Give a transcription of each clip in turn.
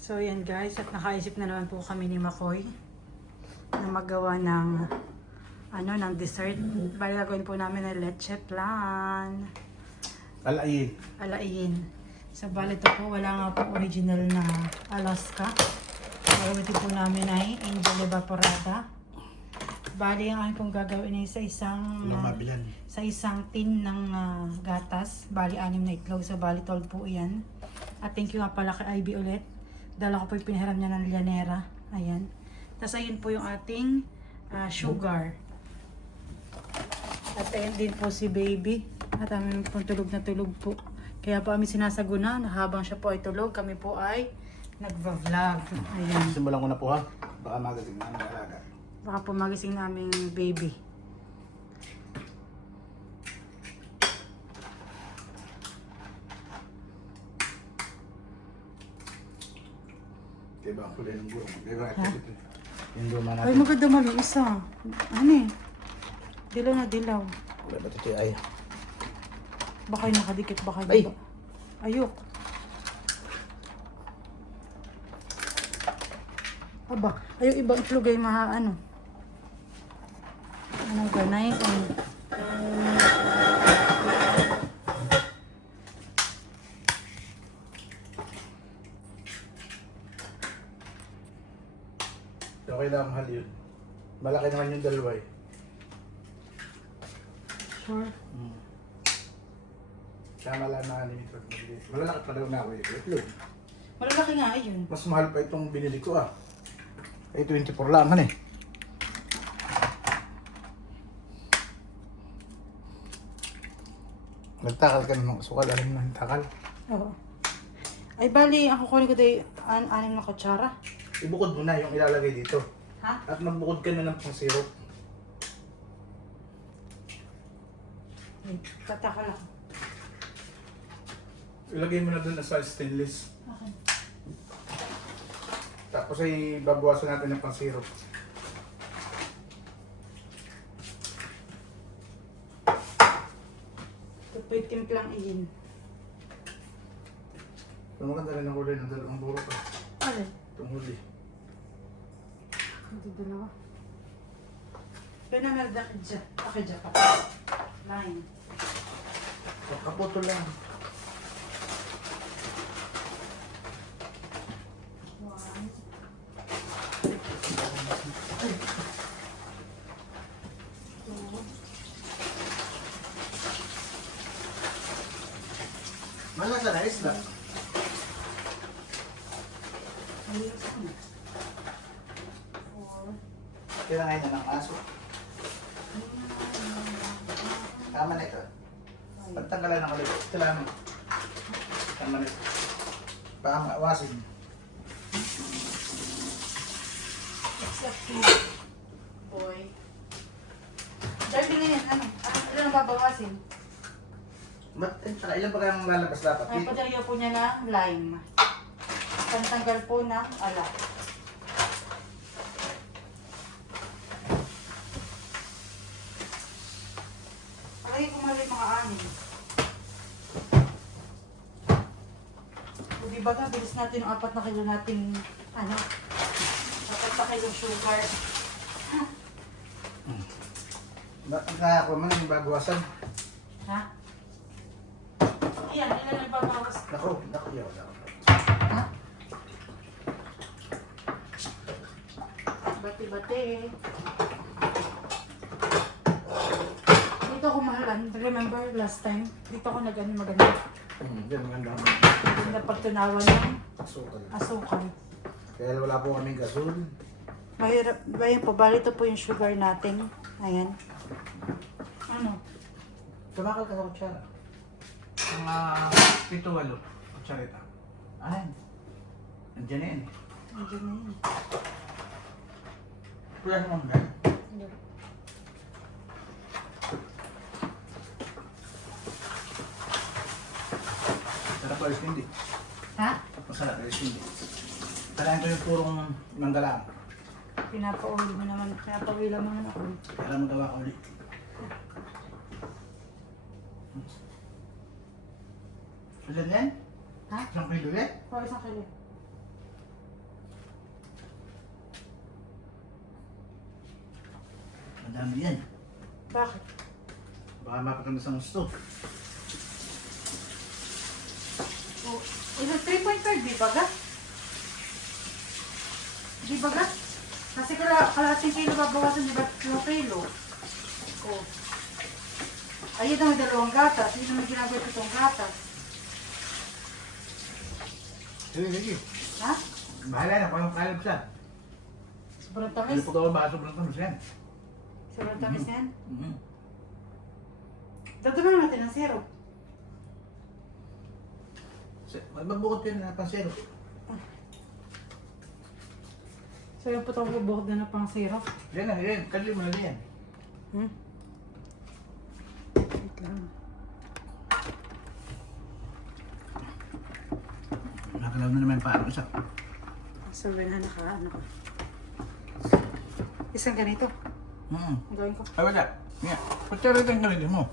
So yan guys, at nakaisip na naman po kami ni Makoy na magawa ng ng dessert. Bali gagawin po namin ng leche flan. Alain. Alain. So bali ito po, wala nga po original na Alaska. Gagawin po namin ay angel evaporada. Bali ang aking pong gagawin ay sa isang tin ng gatas. Bali 6 na itlog. So bali 12 po yan. At thank you nga pala kay Ivy ulit. Dala ko po yung pinahiram niya ng Llanera. Ayan. Tapos ayun po yung ating sugar. At ayun din po si baby. At amin po tulog na tulog po. Kaya po kami sinasaguna na habang siya po ay tulog, kami po ay nagva-vlog. Ayan. Simulan ko na po ha. Baka magasing na ang alaga. Baka po magising namin baby. Diba ang kulay ng buong? Diba ito? Yung luma natin. Ay, maganda mali isa. Ano eh? Dilaw na dilaw. Wala ba ito ay? Baka yung nakadikit, baka Ay! yung ayok. Aba, ayok ibang itlog ay ano ganay. Okay lang mahal yun. Malaki naman yung dalawa eh. Sure. Tama lang na limit. Malalaki pa daw na ako eh. Itlog. Malalaki nga yun. Mas mahal pa itong binili ko ah. Ay 24 lang man eh. Nagtakal ka ng sukal. Alam mo na nagtakal. Oo. Ay bali, ako kunin ko tayo 6 na kutsara. Ibukod mo na yung ilalagay dito. Ha? At magbukod ka na ng pang syrup. Tatakal ako. Ilagay mo na doon sa stainless. Okay. Tapos ay babawasan natin ng pang syrup. Ito po yung timplang iyin. Ito maganda rin ang kulay ng dalawang burok ah. Alin? Itong huli. Ito dalawa. Pinamerda ka dyan. Okay, dyan pa. Line. Kaputol lang. One. Two. Malasa na isla. Ayun sa ano? Four. Kailangan na ng aso. Tama na ito. Pagtanggalan ng ulit. Kailangan. Tama na ito. Pamawasin. Exactly. Boy. Dahil nga yan, ano? Ano ang babawasin? Ilan pa kayang lalabas dapat? Ay, padalyo po niya ng lime. Pantanggal po ng alak. Alay ko mali mga anin. O diba nga, bilis natin yung 4 na kilo nating, 4 na kilong sugar. Ako man yung babawasan. Ha? Iyan, ilan ang babawas? Naku, yaw. Ha? Bati-bati. Dito ako mahalan. Remember last time? Dito ako maganda. Yan, maganda. Maganda pagtunawan ng Asukal. asukal. Kaya wala po kaming gasol. Mahirap. Ayan po, bali ito po yung sugar natin. Ayan. Ano? Tumakal ka sa kutsara. Mga 7-8 kutsarita. Ayan. Andiyan na yan eh. Andiyan na yun. Pula naman ba? Sarap pa rin hindi. Ha? Masarap rin hindi. Kailangan ko yung purong manggalang. Pinapa-uwi mo naman. Pinapa-uwi lang naman ako. Para magawa ka ulit. Ilan yan? Ha? 1 kilo yan? O, 1 kilo. Madami yan. Bakit? Baka mapaganda sa gusto. Oh, ito 3.5, di ba ga? Di ba ga? Kasi kalating kilo babawasan, di ba? 2 kilo. Oh. Ayun naman 2 gatas. Hindi naman ginagawa 7 gatas. Sige. Ha? Bahala na, parang kalab siya. Sobrang Ano tamis. pag ako ba sobrang tamis yan? Sobrang tamis na yan. Mm-hmm. Dagdagan natin ng syrup. Magbukot yun na pansero. So yung putong bubuhod na pang syrup. Yan na, yan. Kalli mo na yan. Hmm? Wait lang. Nakalaw na naman paano siya. So na ano ko. Isang ganito. Ang gawin ko. Ay, wala. Nga. Kutsara ito ang gawin mo.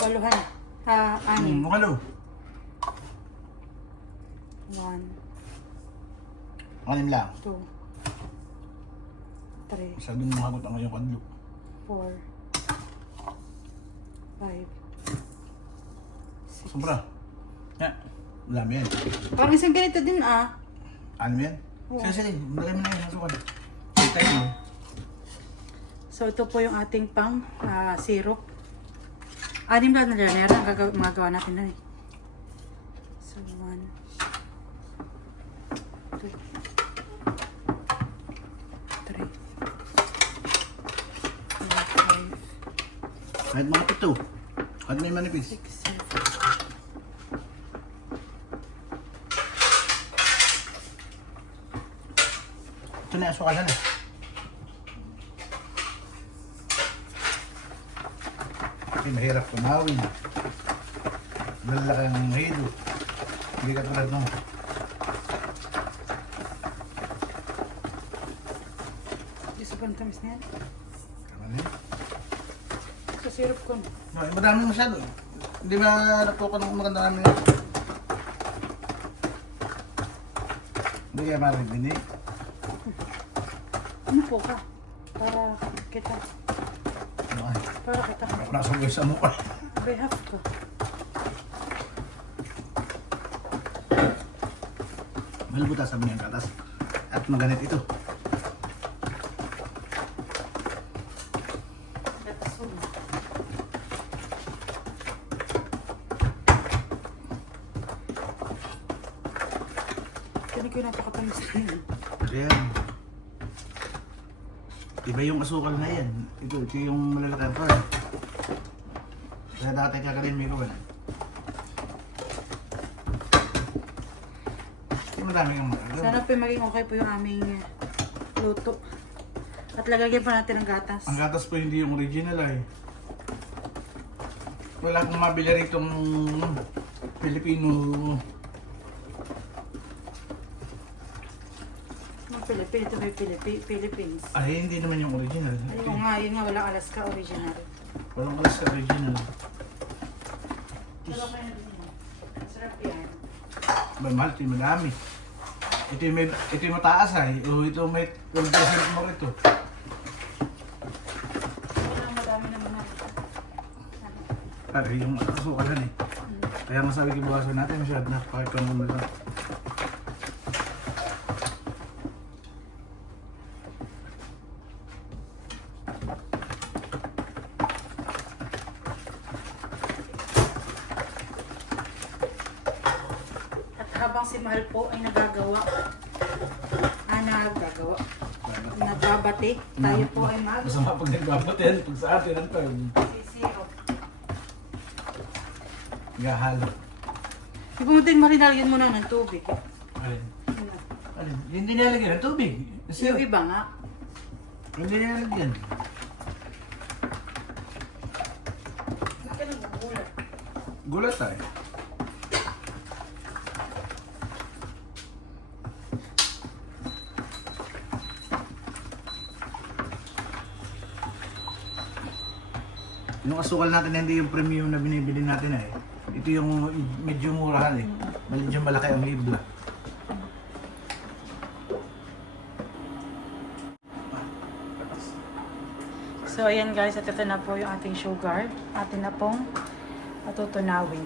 Waluhan. Anim. Makalaw. 1, Anim lang. 2, 3, Masyadong mahagot ang iyong kadlo. 4, 5, 6. Sobra. Nga. Dami yan. Parang isang ganito din Ano yan? Oo. Sige. Malay mo na yan. Masukan. Take mo. So ito po yung ating pang syrup. 6 na nalalera ang magagawa natin na eh. So 1, 2, 3, 4, 5, Kahit mga pito. Kahit may manipis. 6, 7. Ito na yung asukalan na. Kasi mahirap kumawin. Malalaki ang hido. Hindi ka tulad nung. Yung sobrang tamis na yan. Tama na yun. Sa syrup ko. No, madami masyado. Hindi ba natukan ng maganda namin yan? Hindi kaya marinig din eh. Ano po ka? Para kita. Ano ay? Para kita. Nasugay sa mukha. Behave ka. Malbuta sa mga katas. At maganit ito. That's all. Kaya ko yung napakatamis na yan. Ayan. Iba yung asukal na yan. Ito yung malalaki pa. Kaya dati kakalin mo ikaw. Hindi madami kang magagawa. Sana po maging okay po yung aming luto. At lagagyan pa natin ng gatas. Ang gatas po hindi yung original ay. Wala akong mabili rito Filipino. Yung Philippines, ito may Philippines. Ay, hindi naman yung original. Ayun nga, yun nga, walang Alaska original. Walang kalas sa original. Pero kaya din yan. Sarap yan. Ba, mahal, ito yung madami. Ito yung mataas ay. O ito may 12% mo rito. Walang madami naman na. Pero yung asukalan eh. Kaya masabi ko bawasan natin masyad na. Kahit kung muna lang. At habang si Mahal po ay nagagawa, nagbabati, tayo po ay Masama pag nagbabatihan. Pag sa atin ang term. sisiro. Gahalo. Ipumuntin mo rin, nalagyan mo na ng tubig. Alin? Yun na. Alin? Hindi nilalagyan ng tubig. Yung iba nga, Hindi nilalagyan. hindi ka nagugulat. Gulat tayo. Yung asukal natin hindi yung premium na binibili natin eh. Ito yung medyo murahan eh. Medyo malaki ang hibla. So, ayan guys, at ito na po yung ating sugar. Atin na pong matutunawin.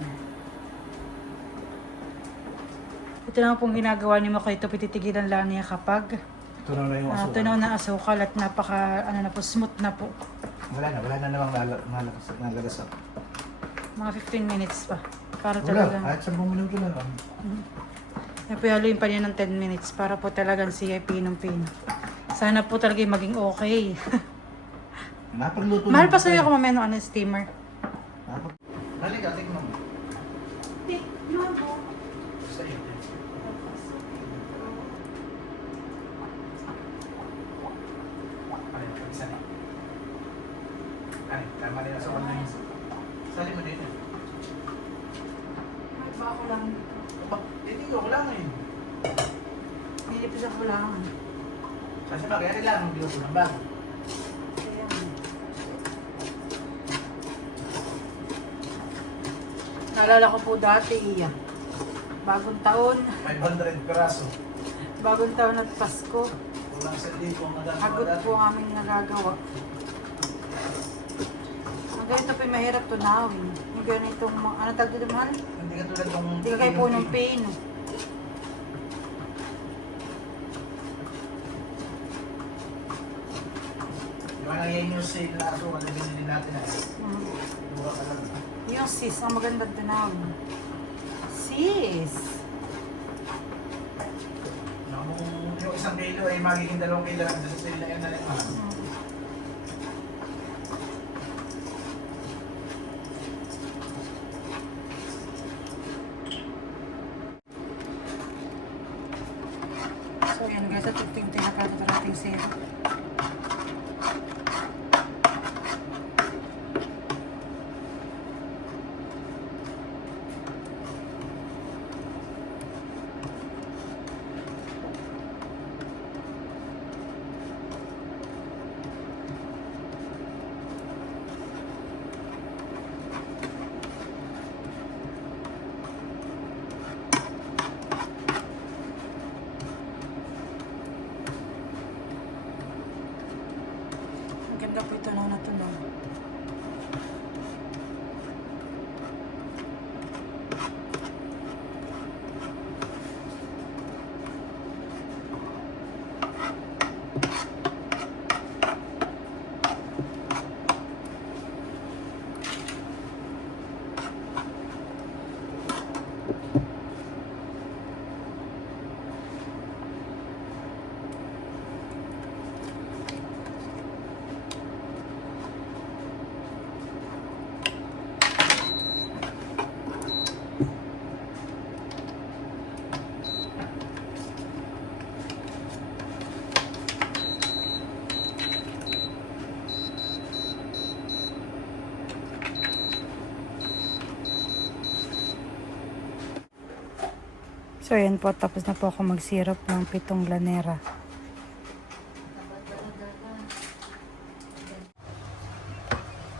Ito na pong ginagawa ni Makoy. Ito pititigilan lang niya kapag Tunaw na yung asukal. tunaw na asukal at napaka, na po, smooth na po. Wala na namang nalagasap. Mga 15 minutes pa. Para Wala, talagang, kahit 10 minuto na lang. napahaluin pa niya ng 10 minutes para po talagang siya pinong-pino. Sana po talaga maging okay. Napagluto Mahal na pa tayo. sa'yo kung mamaya ng steamer. Halika, tikman mo. Sa'yo. Ay, isa na. Ay, tama rin sa online. Sali mo dito. Ba ako lang. Hindi ko lang eh. Nilipis ako lang. Kasi kaya kailangan biluto ng bago. Naalala ko po dati, bagong taon, 500 peraso. bagong taon at Pasko, Kulang sa libo ang nagagawa agad dati. po ang aming nagagawa. Ang ganito po yung mahirap tunawin. Yung ganitong, ano tag dito mahal? Hindi ka tulad ng... Hindi ka kayo po ng pino. Di ba nangyayang yung sale na aso, ano binili natin na mura ka lang. Yung sis, ang magandang tunawin. Sis! Yung isang kilo ay magiging 2 kilo lang sa sale na yan na lang. So yan guys, at tingting na kato ating syrup. Ang ganda po ito na tunaw. So yan po, tapos na po ako mag-syrup ng 7 granera.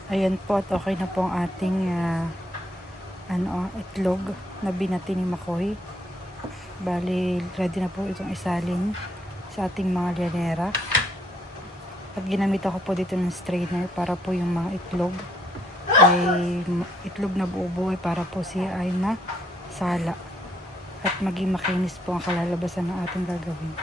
Ayan po, at okay na po ang ating itlog na binati ni Makoy. Bali, ready na po itong isalin sa ating mga granera. At ginamit ako po dito ng strainer para po yung mga itlog ay itlog na buo-buo para po siya ay masala. At maging makinis po ang kalalabasan ng ating gagawin.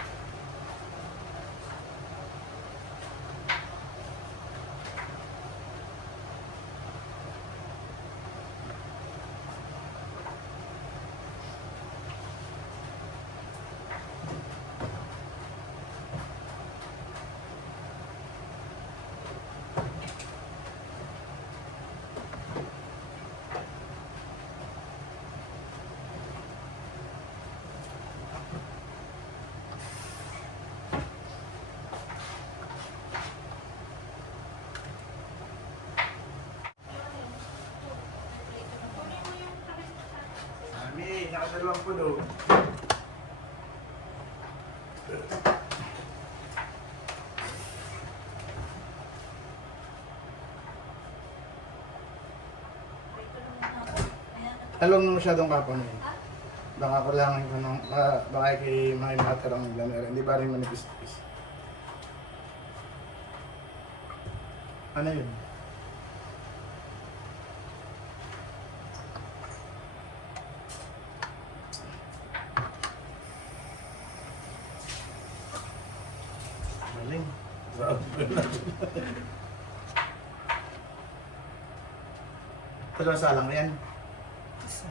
Nakadalawang pulo. Talong na masyadong kapon eh. Baka kailangan ko ng, baka kay mga matter ang glanera, hindi ba rin manipis-tipis. Ano yun? Maling. Dalawang salang na yan. Isa.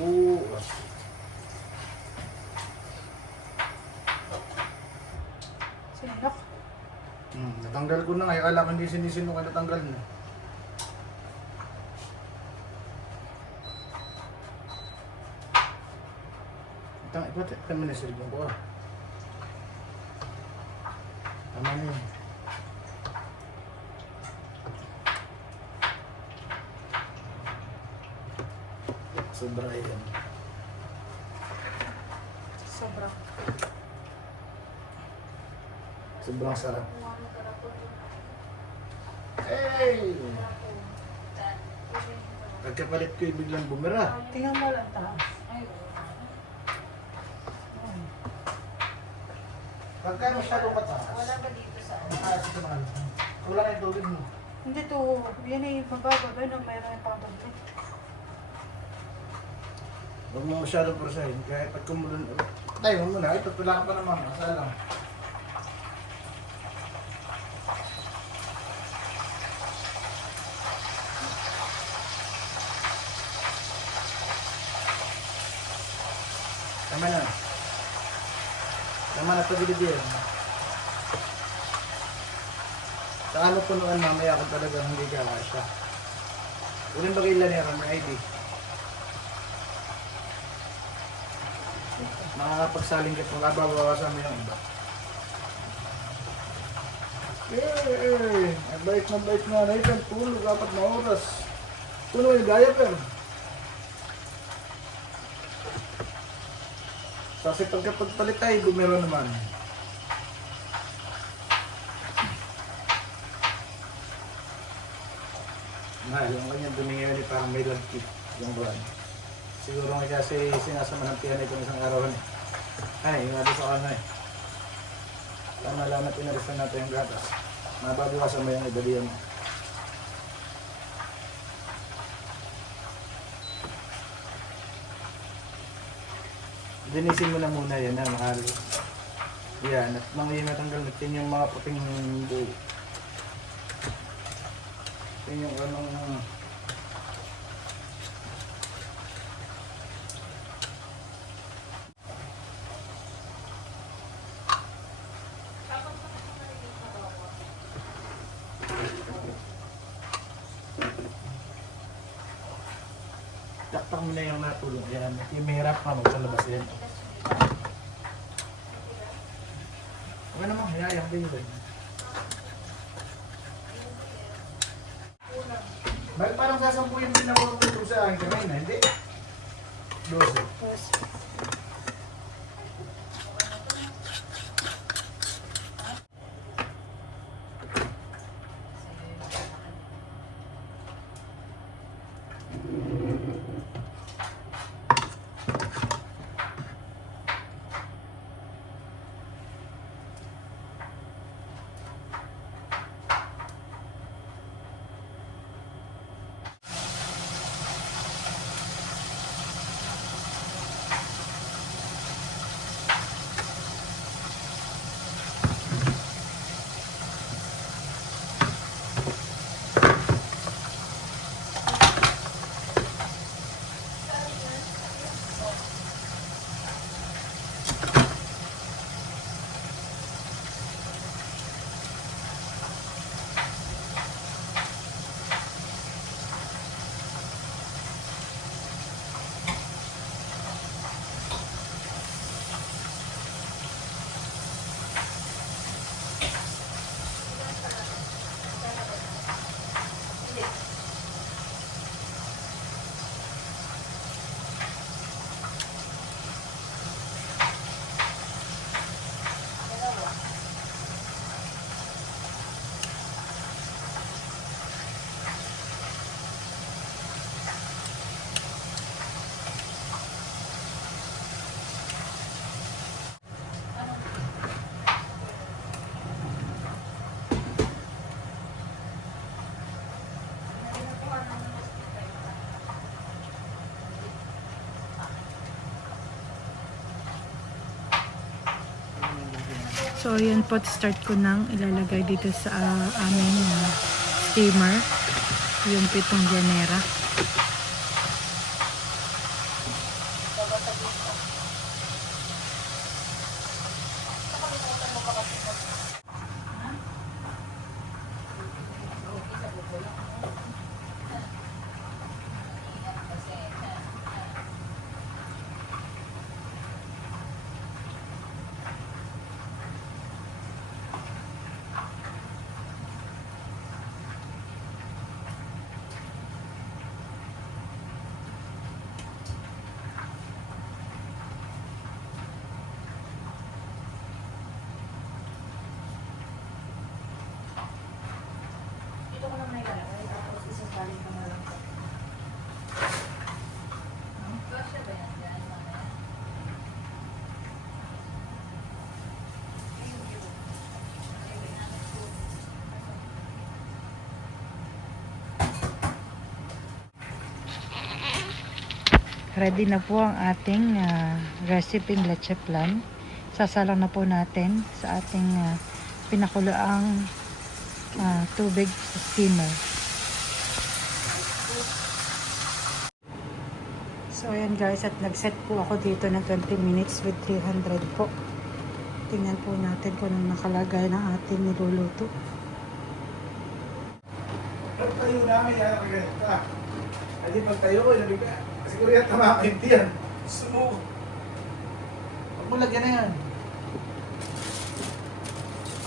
Oo. Sinok. Natanggal ko na nga. Akala ko hindi sinisino ka natanggal na. Ba't naman na silbong ko ah. Tama na yun. Sobra yan. Sobra. Sobrang sarap. Hey! Pagkapalit ko biglang bumira. Tingnan mo lang taas. Pagka masyado kataas. Wala ba dito sa ano? Sige naman. Kulang yung tubig mo. Hindi to, yan ay mababa ba na mayroon yung pang-doble. Huwag mo masyado purasahin. Kaya pag kumulun ulit. Tayo mo muna. Ito pula ka pa naman. Asa lang. Tama na. Tama na ito gilid yan. Sa ano punuan mamaya kung talagang hindi ka kasya. Uling ba kailan yan? May ID. Makakapagsaling ka kung nababawasan mo yung iba. Ang bait na Nathan. Tulog 4 na oras. Puno yung diaper. Kasi pagkapagpalit tayo, bumero naman. Yung kanyang dumi ngayon parang may lagkit yung buwan. Siguro nga kasi sinasamahan piyan itong isang araw na. Ay, yung natin sa kanay. Tama lang na pinarisan natin yung gatas. Mababawasan mo yung ibalian mo. Dinisin mo na muna yan ha, mahal. Yan, at mga yung natanggal natin yung mga puting buo. Yan yung anong... Takpak mo na yung natulong. Yan, yung mahirap ka magsalabas yan. Ano naman, hinayang din yun. Bakit parang sasampuin din ako ng tuto sa akin kamay na, hindi? 12. Tapos, So, yun po, start ko nang ilalagay dito sa aming steamer, yung 7 Llanera. Ready na po ang ating recipe leche flan. Sasalang na po natin sa ating pinakuluang tubig sa steamer. So ayan guys, at nag-set po ako dito ng 20 minutes with 300 po. Tingnan po natin kung anong nakalagay ng ating niluluto. Pagtayo namin, yan ang ganito ka. Hindi pagtayo ko, yun ka. Siguro yan tamakit yan. Sumuko. Huwag mo lagyan na yan.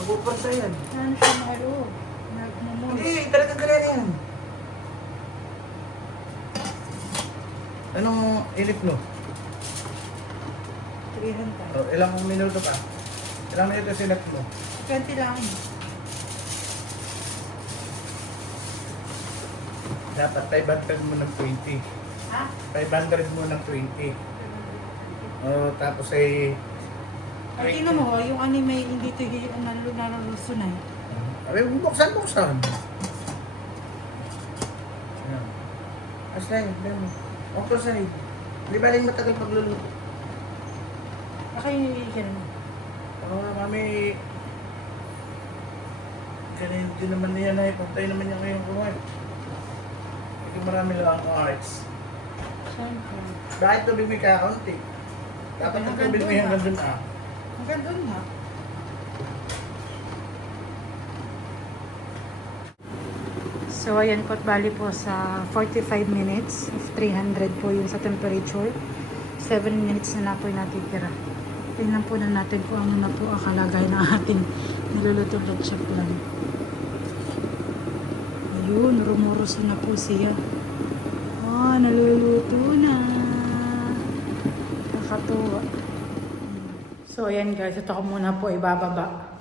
Mag-upar sa yan. Ano siya mga loob? Hindi, talagang ganyan yan. Anong inip mo? 300. Oh, ilang minuto pa? Ilang minuto sinat mo? 20 lang. Dapat 500 mo ng 20. Ha? 500 mo ng 20. Oh, tapos ay... Ay, tingnan mo, yung anime, hindi ito yung naluluso na. Ay, buksan. Ayan. Asla yun, dami. Okto sa'yo. Di ba rin matagal pagluluto? Nakaikan mo. Oo, mami. Ganyan din naman niya na ipagtay naman niya ngayong kumain. Hindi marami lang ang arts. Siyempre. Bakit tubig may kakaunti? Dapat ang tubig may hanggang dun ah. Hanggang doon nga. So, ayan po, bali po sa 45 minutes of 300 po yung sa temperature. 7 minutes na po yung natitira. Tingnan po na natin kung ano na po ang kalagay ng ating nilulutong leche flan. Ayun, rumuruso na po siya. Oh, naluluto na. Nakakatuwa. So, ayan guys, ito ko muna po ibababa.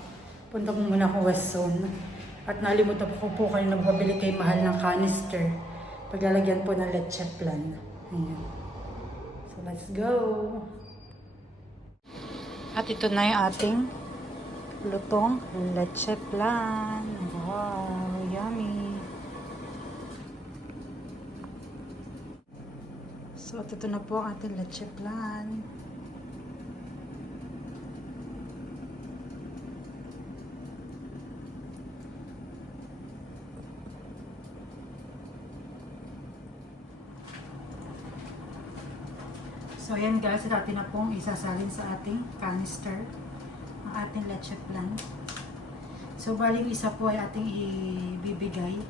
Punta ko muna akong West Zone. At nalimutan ko po kayo na mabili kay mahal ng canister. Paglalagyan po ng leche flan. Ayan. So, let's go. At ito na yung ating lutong leche flan. Wow, yummy. So, ito na po ang ating leche flan. So, ayan guys, natin na pong isasalin sa ating canister ang ating leche flan. So, bali yung isa po ay ating ibibigay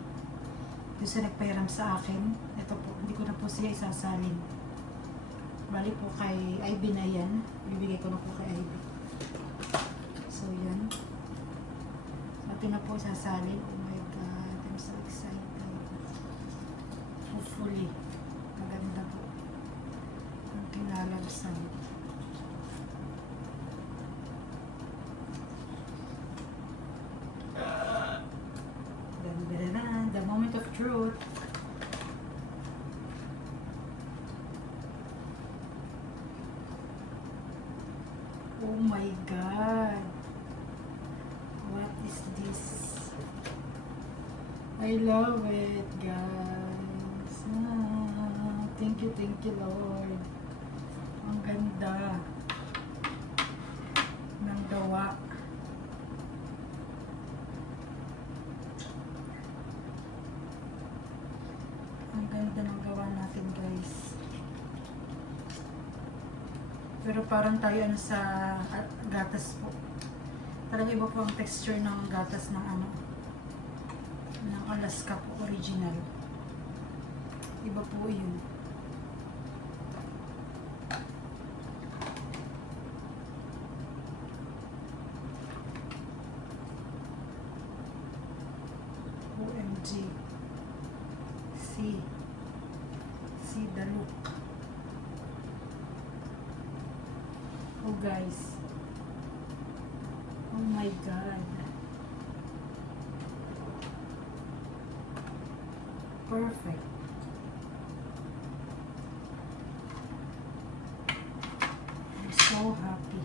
doon sa nagpahiram sa akin. Ito po, hindi ko na po siya isasalin. Bali po kay Ivy na yan. Bibigay ko na po kay Ivy. So, yan. Atin na po isasalin. Oh my God, I'm so excited. Hopefully, maganda po ang kinalabsan. The moment of truth. Oh my God. What is this? I love it, guys. Thank you, Lord. Ang ganda ng gawa. Pero parang tayo ano sa gatas po. Talaga iba po ang texture ng gatas ng ano, ng Alaska po, original. Iba po yun. OMG. See the look. Oh guys. Oh my God. Perfect. I'm so happy.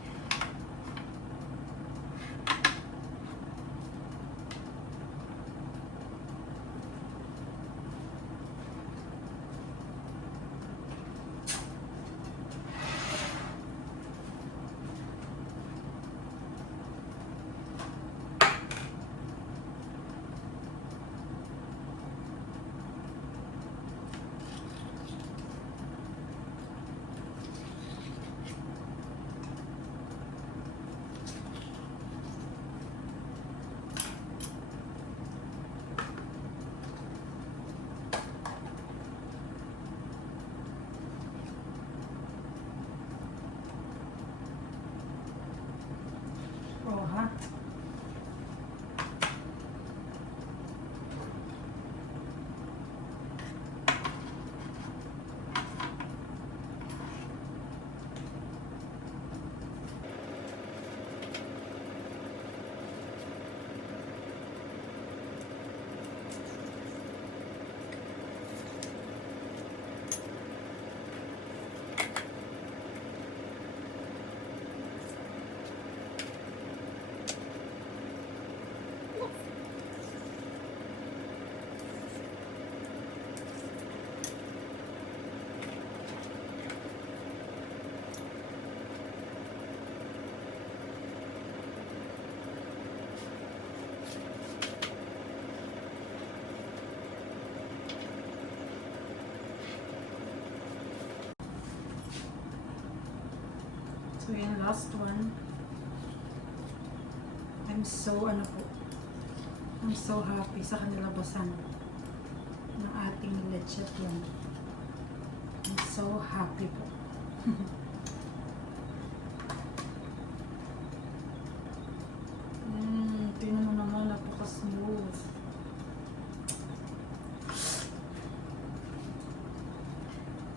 Oh, ha? So yung last one. I'm so I'm so happy sa kanilabasan ng ating leche plan. I'm so happy po. Tingnan mo naman, napaka-smooth.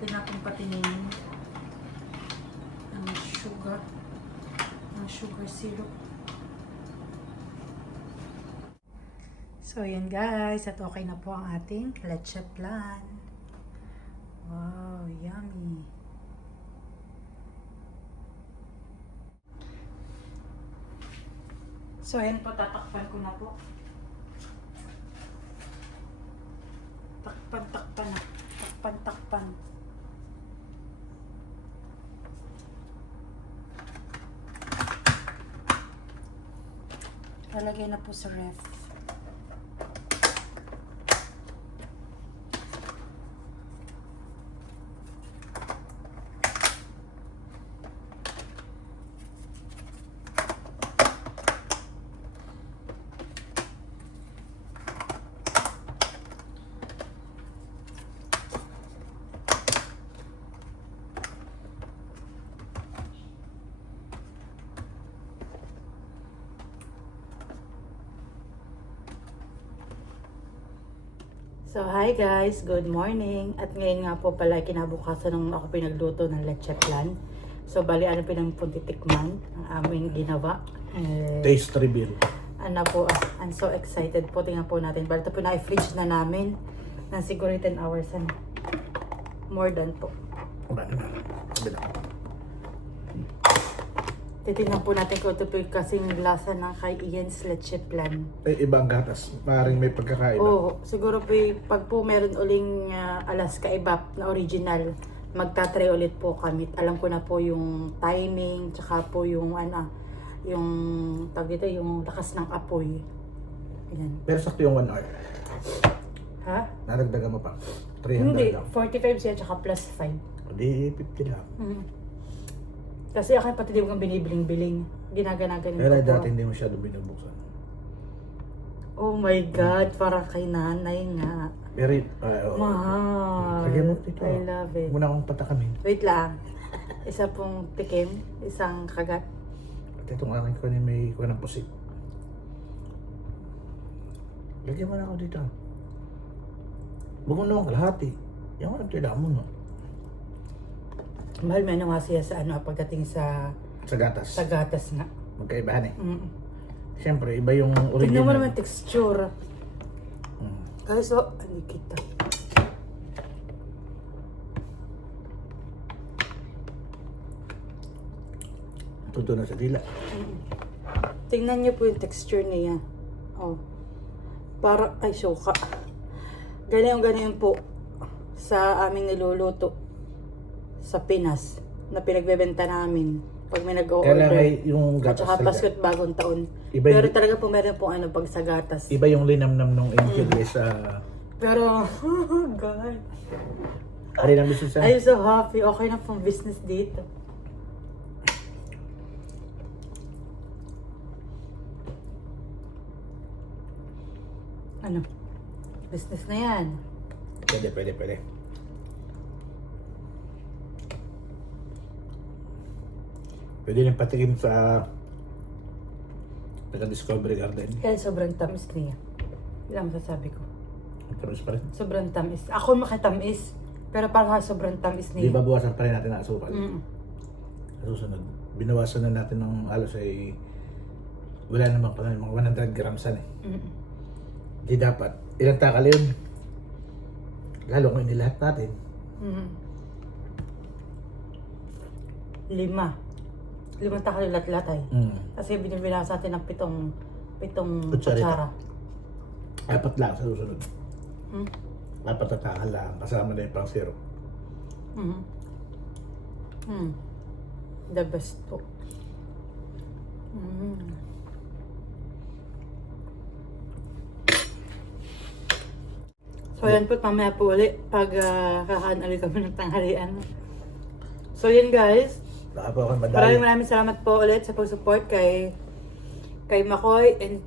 Tinapong patinin ang sugar syrup. So yan guys, at okay na po ang ating leche plan. Wow, yummy. So ayan po, tatakpan ko na po. Takpan na. Takpan. Lalagay na po sa ref. So, hi guys! Good morning! At ngayon nga po pala kinabukasan nung ako pinagluto ng leche plan. So, bali ano pinagpuntitikman ang aming ginawa. Taste reveal. Ano po, I'm so excited po. Tingnan po natin. Bali ito po na-fridge na namin ng siguro 10 hours. More than po. Titignan po natin kung ito po kasing lasa ng kay Ian's leche plan. Ibang gatas. Maaaring may pagkakaiba. Oo, siguro po pag po meron uling Alaska Evap na original, magta-try ulit po kami. Alam ko na po yung timing, tsaka po yung yung tag dito, yung lakas ng apoy. Ayan. Pero sakto yung 1 hour. Ha? Naragdagan mo pa. 300 Hindi, lang. 45 siya tsaka plus 5. Hindi, 50 lang. Kasi akin pati di ko binibiling-biling. Ginaganagan Pero ko dati po. hindi masyado binubuksan. Oh my God, parang kay nanay nga. Pero, Mahal. Lagyan mo dito. I love it. Huwag mo na akong patakamin. Wait lang. Isa pong tikim, isang kagat. At itong aking kunin may kuha ng pusit. Lagyan mo na ako dito. Huwag mo naman kalahati. Yung ano tila mo, no? Mahal, may nawa siya sa ano, pagdating sa Sa gatas. gatas nga. Magkaibahan eh. Mm. Siyempre, iba yung original. Tignan mo naman texture. Mm. Guys, oh, ano kita. Tuto na sa dila. Tingnan niyo po yung texture niya. Oh. Para, ay, suka. Ganyan po sa aming niluluto sa Pinas na pinagbebenta namin pag may Kaya nag-o-order. may yung At gatas saka talaga. Pasko at Bagong Taon. Iba Pero yung- talaga po meron po ano pag sa gatas. Iba yung linamnam nung angel sa... Pero, oh God. Ari lang gusto sa... I'm so happy. Okay na pong business dito. Ano? Business na yan. Pwede. Pwede rin patikim sa... Discovery Garden. Kaya sobrang tamis niya. Ilang masasabi ko. Ang tamis pa rin. Sobrang tamis. Ako makatamis. Pero parang sobrang tamis Di niya. ba buwasan pa rin natin ang asukal? Mm. Sa susunod. Binawasan na natin ng halos ay... Wala naman pala, mga 100 grams yan eh. Mm. Di dapat. Ilang takal yun? Lalo kung inilahat natin. Mm. 5 takal yung lahat ay. Mm. Kasi binibinasa natin ng pitong Kutsarita. kutsara. 4 lang sa susunod. Mm. 4 na takal lang. Kasama na yung pang zero. Mm. Mm. The best po. Mm. So yan po, mamaya po ulit pag kakain ulit kami ng tanghalian. So yan guys, Baka po ako madali. maraming salamat po ulit sa pag-support kay Makoy and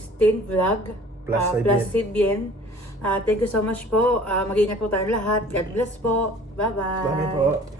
Stin Vlog Plus CBN. Thank you so much po. Mag-ingat po tayong lahat. God bless po. Bye-bye. Bye po.